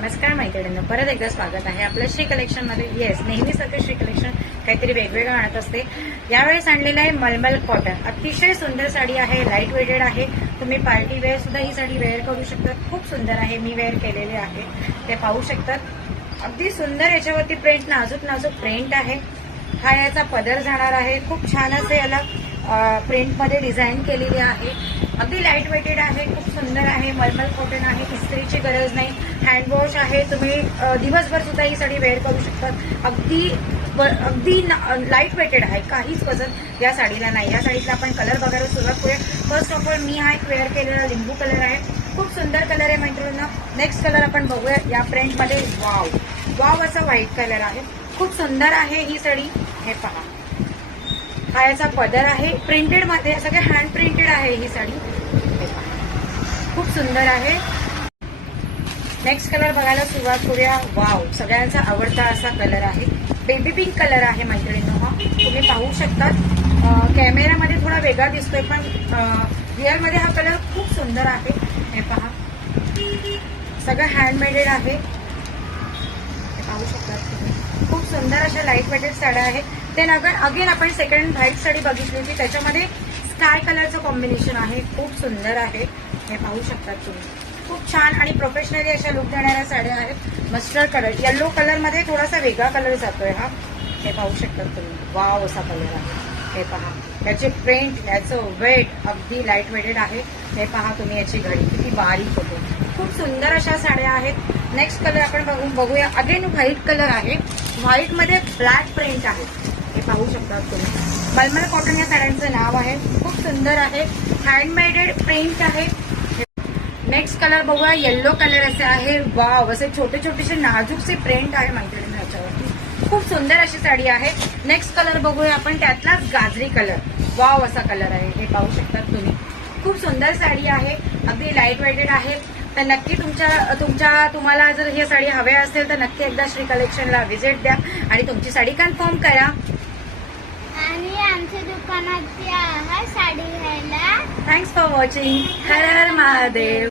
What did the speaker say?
नमस्कार मैत्रिणींनो, परत एकदा स्वागत आहे आपलं श्री कलेक्शन मध्ये. येस, नेहमीसारखं श्री कलेक्शन काहीतरी वेगवेगळं आणत असते. यावेळेस आणलेलं आहे मलमल कॉटन. अतिशय सुंदर साडी आहे, लाईट वेटेड आहे. तुम्ही पार्टी वेअर सुद्धा ही साडी वेअर करू शकता. खूप सुंदर आहे, मी वेअर केलेले आहे, ते पाहू शकतात. अगदी सुंदर याच्यावरती प्रिंट, नाजूक नाजूक प्रिंट आहे. हा याचा पदर जाणार आहे. खूप छान असे याला प्रिंटमध्ये डिझाईन केलेली आहे. अगदी लाईट वेटेड आहे, खूप सुंदर आहे. मलमल कॉटन आहे, इस्त्रीची गरज नाही, हँडवॉश आहे. तुम्ही दिवसभर सुद्धा ही साडी वेअर करू शकता. अगदी लाईट वेटेड आहे, काहीच वजन या साडीला नाही. या साडीतला आपण कलर बघायला सुरुवात करूया. फर्स्ट ऑफ ऑल मी हा एक वेअर केलेला लिंबू कलर आहे. खूप सुंदर कलर आहे मैत्रिणींनो. नेक्स्ट कलर आपण बघूया या प्रिंटमध्ये. वाव वाव असा व्हाईट कलर आहे. खूप सुंदर आहे ही साडी. हे पहा, हा याचा पदर आहे. प्रिंटेड मध्ये सगळे हँड प्रिंटेड आहे ही साडी. खूप सुंदर आहे. नेक्स्ट कलर बघायला सुरुवात करूया. वाव, सगळ्यांचा आवडता असा कलर आहे. बेबी पिंक कलर आहे मैत्रिणींनो. हा तुम्ही पाहू शकता. कॅमेरामध्ये थोडा वेगळा दिसतोय, पण रिअलमध्ये हा कलर खूप सुंदर आहे. हे पहा, सगळं हँडमेडेड आहे. हे पाहू शकता तुम्ही. खूप सुंदर अशा लाईट वेटेड साड्या आहेत. ते अगेन आपण सेकंड व्हाईट साडी बघितली होती, त्याच्यामध्ये स्काय कलरचं कॉम्बिनेशन आहे. खूप सुंदर आहे. हे पाहू शकतात तुम्ही. खूप छान आणि प्रोफेशनली अशा लुक देणाऱ्या साड्या आहेत. मस्टर्ड कलर, येलो कलर मध्ये थोडासा वेगळा कलर जातोय हा. हे पाहू शकतात तुम्ही. वाव असा कलर आहे. हे पहा, याचे प्रिंट, याचं वेट अगदी लाईट वेटेड आहे. हे पहा तुम्ही, याची घडी किती बारीक होते. खूप सुंदर अशा साड्या आहेत. नेक्स्ट कलर आपण बघूया. अगेन व्हाईट कलर आहे. व्हाईट मध्ये ब्लॅक प्रिंट आहे. हे पाहू शकतात तुम्ही. मलमल कॉटन या साड्यांचं नाव आहे. खूप सुंदर आहे, हँडमेडेड प्रिंट आहे. नेक्स्ट कलर बघूया. येल्लो कलर असे आहे. वाव, असे छोटे छोटेसे नाजूकसे प्रिंट आहे मैत्रिणी याच्यावरती. खूप सुंदर अशी साडी आहे. नेक्स्ट कलर बघूया आपण, त्यातलाच गाजरी कलर. वाव असा कलर आहे. हे पाहू शकतात तुम्ही. खूप सुंदर साडी आहे, अगदी लाईट वेटेड आहे. तर नक्की तुम्हाला जर ही साडी हवी असेल तर नक्की एकदा श्री कलेक्शनला व्हिजिट द्या आणि तुमची साडी कन्फर्म करा. आणि आमच्या दुकानात साडी घ्यायला. Thanks for watching. Her her Mahadev.